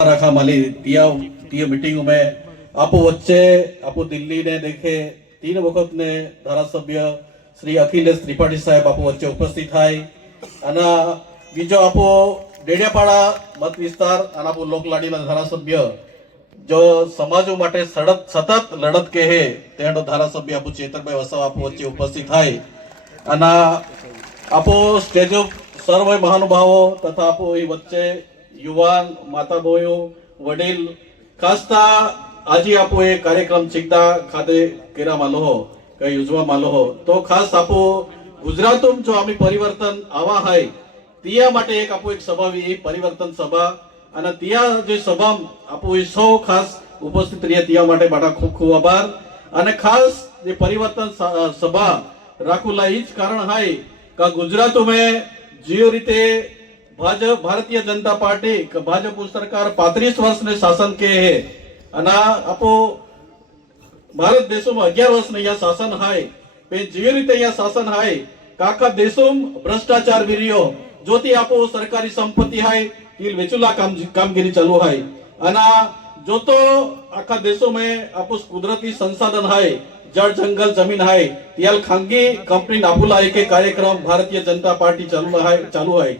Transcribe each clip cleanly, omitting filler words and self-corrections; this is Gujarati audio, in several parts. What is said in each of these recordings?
रखा माली तिया तिया मीटिंग में आपो वच्चे आपो दिल्ली ने देखे 3 वखत ने धारासभ्य श्री अखिलेश त्रिपाठी साहेब आपो वच्चे उपस्थित थाय અને બીજો આપો ડેડિયાપાડા મત વિસ્તાર અને આપો લોકલાડીના ધારાસભ્ય જો સમાજો માટે સતત લડત કે હે તેનો ધારાસભ્ય આપો ચેતરભાઈ વસાવા આપો વચ્ચે ઉપસ્થિત થાય અને આપો સ્ટેજ ઓફ સર્વે મહાનુભાવો તથા આપો એ વચ્ચે યુવાન માતા બહેનો વડીલ ખાસતા આજે આપો એ કાર્યક્રમ ચીકતા ખાતે કેરા માલો હો કઈ યોજવા માલો હો તો ખાસ આપો ગુજરાતમાં જો આમી પરિવર્તન આવા હોય तिया માટે એક આપો એક સભા એ પરિવર્તન સભા અને तिया જે સભા આપો એ સૌ ખાસ ઉપસ્થિત રહ્યા तिया માટે મારા ખૂબ ખૂબ આભાર અને ખાસ જે પરિવર્તન સભા રાખુલા ઈ જ કારણ હાય કે ગુજરાતમાં જે રીતે ભાજપ ભારતીય जनता पार्टी भाजप सरकार 35 वर्ष ने शासन के है અને આપો ભારત દેશમાં 11 વર્ષ ને અહીંયા શાસન હાય पे જે રીતે અહીંયા શાસન હાય કાકા દેશોમાં ભ્રષ્ટાચાર વિરિયો જોતી આપો સરકારી સંપત્તિ હાય ઈ વેચુલા કામગીરી ચાલુ હાય અને જો તો આખા દેશોમાં આપો કુદરતી સંસાધन हाय जड़ जंगल जमीन हाय तियाल खानगी कंपनी नापुला एक कार्यक्रम भारतीय जनता पार्टी चालू है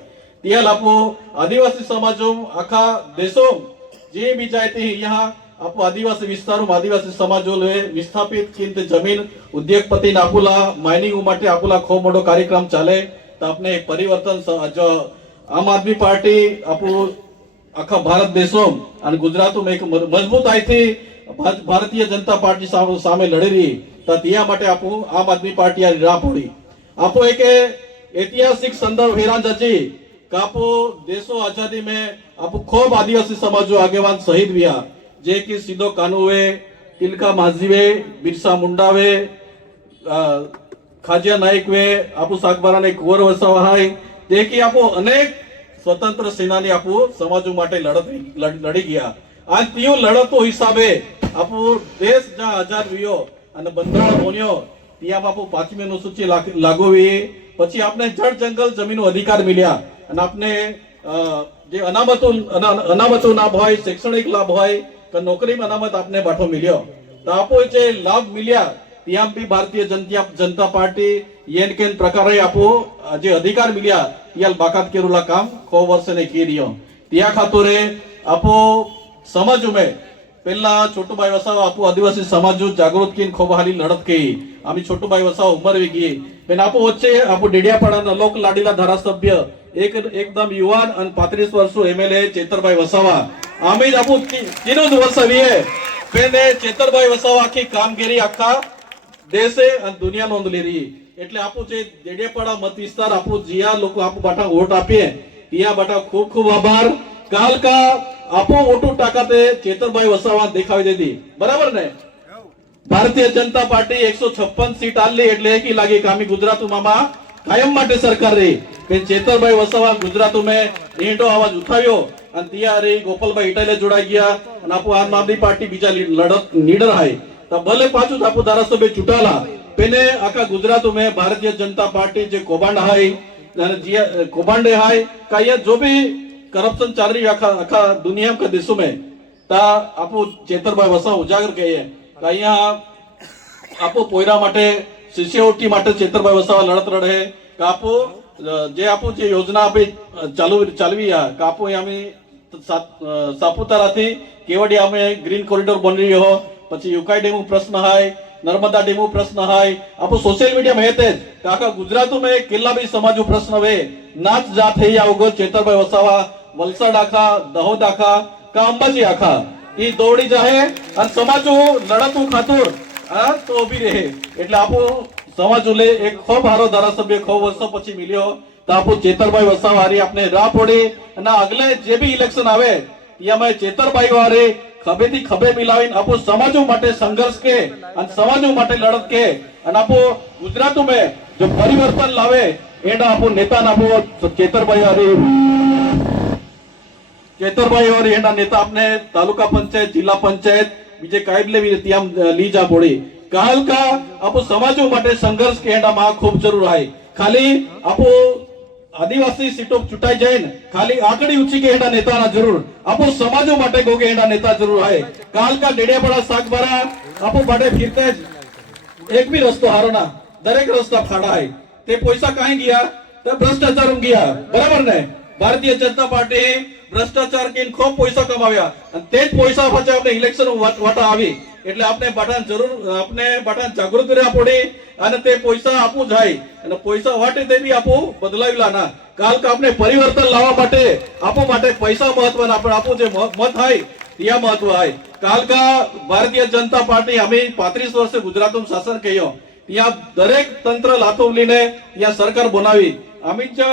तियाल आपो आदिवासी समाजों आखा देशों जे भी जाते यहाँ आपो आदिवासी विस्तारों आदिवासी समाजों विस्थापित किंतु जमीन उद्योगपति नापुला माइनिंग माटे आपुला खूब मोटो कार्यक्रम चाले तो अपने परिवर्तन जो आम आदमी पार्टी आपो आखा भारत देशों और गुजरात में एक मजबूताई थी भारतीय जनता पार्टी सामे लड़ी रही तो तिया माटे आपो आम आदमी पार्टी आ राह पड़ी आपो एक ऐतिहासिक संदर्भ हैरान जची कापो देशो आजादी में आपो खूब आदिवासी समाजो आगेवान शहीद हुआ जे कि सीधो कानूवे तिलका माझीवे बिरसा मुंडावे खाजिया नायक वे आपो सागबारा ने कुंवर वसावा हाय जे कि आपो अनेक स्वतंत्र सेनानी आपो समाजो माटे लड़ी गया आज तीओ लड़तो हिसाबे आपो देश जा आजाद हुयो અને બંધારણ બન્યો ત્યાં બાપુ 5મી અનુસૂચિ લાગુ हुई પછી આપને જળ જંગલ જમીનો અધિકાર મળ્યા અને આપને જે અનામતો લાભ હોય શૈક્ષણિક લાભ હોય કે નોકરીમાં અનામત આપને બાઠો મળ્યો તો આપો જે લાભ મળ્યા ત્યાં બી ભારતીય જનતા પાર્ટી येन केन प्रकारे आपो जे अधिकार मिल्या तियाल बाकात केरुला काम खो वर्षने कीरियो तिया खातुरे आपो समाज में पहला छोटूभाई वसावा आपो आदिवासी समाज जागृत की खूब हाली लड़त की आम्ही छोटूभाई वसावा उमर वेगी पण आपो वच्चे आपो डेडियापाड़ा लोक लाडीला धारासभ्य एकदम युवान और 35 वर्षो एमएलए चेतरभाई वसावा आम्ही आपो तीनों वर्ष है पेने चेतरभाई वसावा की कामगिरी आखा देशे और दुनिया नोंद ले रही એટલે આપો જે ડેડિયાપાડા મત વિસ્તાર આપો જીયા લોકો આપો બાટા વોટ આપીએ ત્યાં બાટા ખૂબ ખૂબ આભાર કાલ का आपो वोटू टाकाते चेतरभाई वसावा देखावी देती बराबर ने भारतीय जनता पार्टी 156 सीट आली એટલે એકી લાગી કે આમી ગુજરાતમાં કાયમ માટે સરકાર રહી કે ચેતરભાઈ વસાવા ગુજરાતમાં ઈંડો અવાજ ઉઠાવ્યો અને ત્યારે ગોપાલભાઈ ઇટાલે જોડાઈ ગયા અને આપો આમ આદમી પાર્ટી બીજા લડત નીડર હાય તો ભલે પાછું આપો ધારાસભ્ય ચૂંટાલા पेने आका गुजरात में भारतीय जनता पार्टी जे कौभांड हाय कौभांडे हाय का ये जो भी करप्शन चल रही आखा दुनिया के देशों में ता आपो चेतरभाई वसावा उजागर कहे का यहाँ आपो पोयरा माटे शिष्यवृत्ति माटे चेतरभाई वसावा लड़त रहे का आपो जे योजना आपे चालवी है का आपो आमी सापुतारा थी केवडिया में ग्रीन कॉरिडोर बन रही हो પછી યુકાઈ ડેમો પ્રશ્ન હાય નર્મદા ડેમો પ્રશ્ન હાય આપો સોશિયલ મીડિયા में हेते काका गुजरात में केला भी समाजो प्रश्न वे नाच जात है या उगो चेतरभाई वसावा वलसाड आखा दाहोद आखा का अंबाजी आखा ई दौड़ी जाए और समाजो लड़तू खातुर तो भी रहे એટલે આપો સમાજો લે એક ખૂબ હારો ધારાસભ્ય ખૂબ વર્ષો પછી મળ્યો તો આપો ચેતરભાઈ વસાવા હારી આપને રાહ પડી અને આગલે જે भी ઇલેક્શન આવે એમાં ચેતરભાઈ વારે खबेती खबे मिलावीन आपो समाजों माटे संघर्ष के और समाजों माटे लड़त के और आपो गुजरात में जो परिवर्तन लावे एंडा आपो नेता ना आपो चेतरभाई और एंडा नेता अपने तालुका पंचायत जिला पंचायत बीजे कायबले भी तियाम लीजा बोड़ी काल का आपो समाजों माटे संघर्ष के एंडा मा खूब जरूर है खाली आपो આદિવાસી સીટો ચૂંટાઈ જાય ને ખાલી આંકડી ઊંચી કે એના નેતાના જરૂર આપો સમાજો માટે કહો કે એના નેતા જરૂર હોય કાલ કા ડેડિયાપાડા સાગબારા આપો બાટે ફિરતે એક બી રસ્તો હારો ના દરેક રસ્તા ફાડા હોય તે પૈસા કાંઈ ગયા તો ભ્રષ્ટાચાર ગયા બરાબર ને ભારતીય જનતા પાર્ટી ભ્રષ્ટાચાર કરીને ખૂબ પૈસા કમાવ્યા અને તે જ પૈસા પછી આપણે ઇલેક્શન વાટા આવી એટલે આપણે બાટાને જરૂર આપણે બાટાને જાગૃત રહ્યા પડી અને તે પૈસા આપવું જાય અને પૈસા વાટે તે બી આપવું બદલાવેલા ના કાલ કે આપણે પરિવર્તન લાવવા માટે આપો માટે પૈસા મહત્વના આપણે આપવું જે મત હોય ત્યાં મહત્વ હોય કાલ કા ભારતીય જનતા પાર્ટી અમે 35 વર્ષે ગુજરાતનું શાસન કર્યો ત્યાં દરેક તંત્ર લાતો લઈને ત્યાં સરકાર બનાવી અમે જ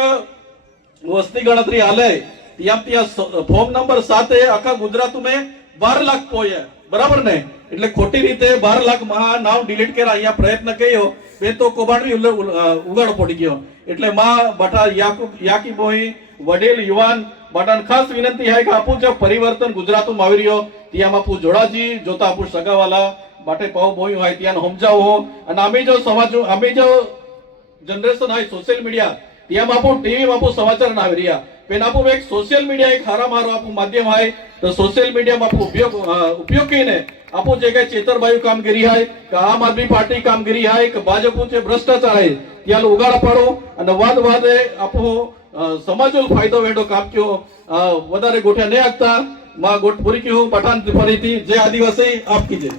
વસ્તી ગણતરી હાલે ત્યાં ફોર્મ નંબર 7 આખા ગુજરાતમાં 12 લાખ પોયા બરાબર ને એટલે ખોટી રીતે 12 લાખ મહા નામ ડિલીટ કર્યા અહીંયા પ્રયત્ન કર્યો બે તો કૌભાંડી ઉગાડો પડી ગયો એટલે માં બટા યાકી બોઈ વડીલ યુવાન બટાને ખાસ વિનંતી છે કે આપું જે પરિવર્તન ગુજરાતમાં આવી રહ્યો ત્યાં આપું જોડાજી જોતા આપું સગાવાલા માટે પાવ બોઈ હોય ત્યાં સમજાવો અને અમે જો સમાજ અમે જો જનરેશન હોય સોશિયલ મીડિયા ત્યાં આપું ટીવી માં આપું સમાચાર ના આવી રહ્યા પેન આપું એક સોશિયલ મીડિયા એક હારા મારો આપું માધ્યમ હોય તો સોશિયલ મીડિયામાં આપું ઉપયોગ કરીને આપું જે કઈ ચેતરભાઈ કામગીરી હોય કે આમ આદમી પાર્ટી કામગીરી હોય કે ભાજપ છે ભ્રષ્ટાચાર હોય ત્યાં ઉગાડા પાડો અને વાદ આપું સમાજો ફાયદો વેડો કામ કયો વધારે ગોઠ્યા નહીં આપતા માં ગોઠ પૂરી કયું પઠાણ ફરીથી જે આદિવાસી આપ કીજે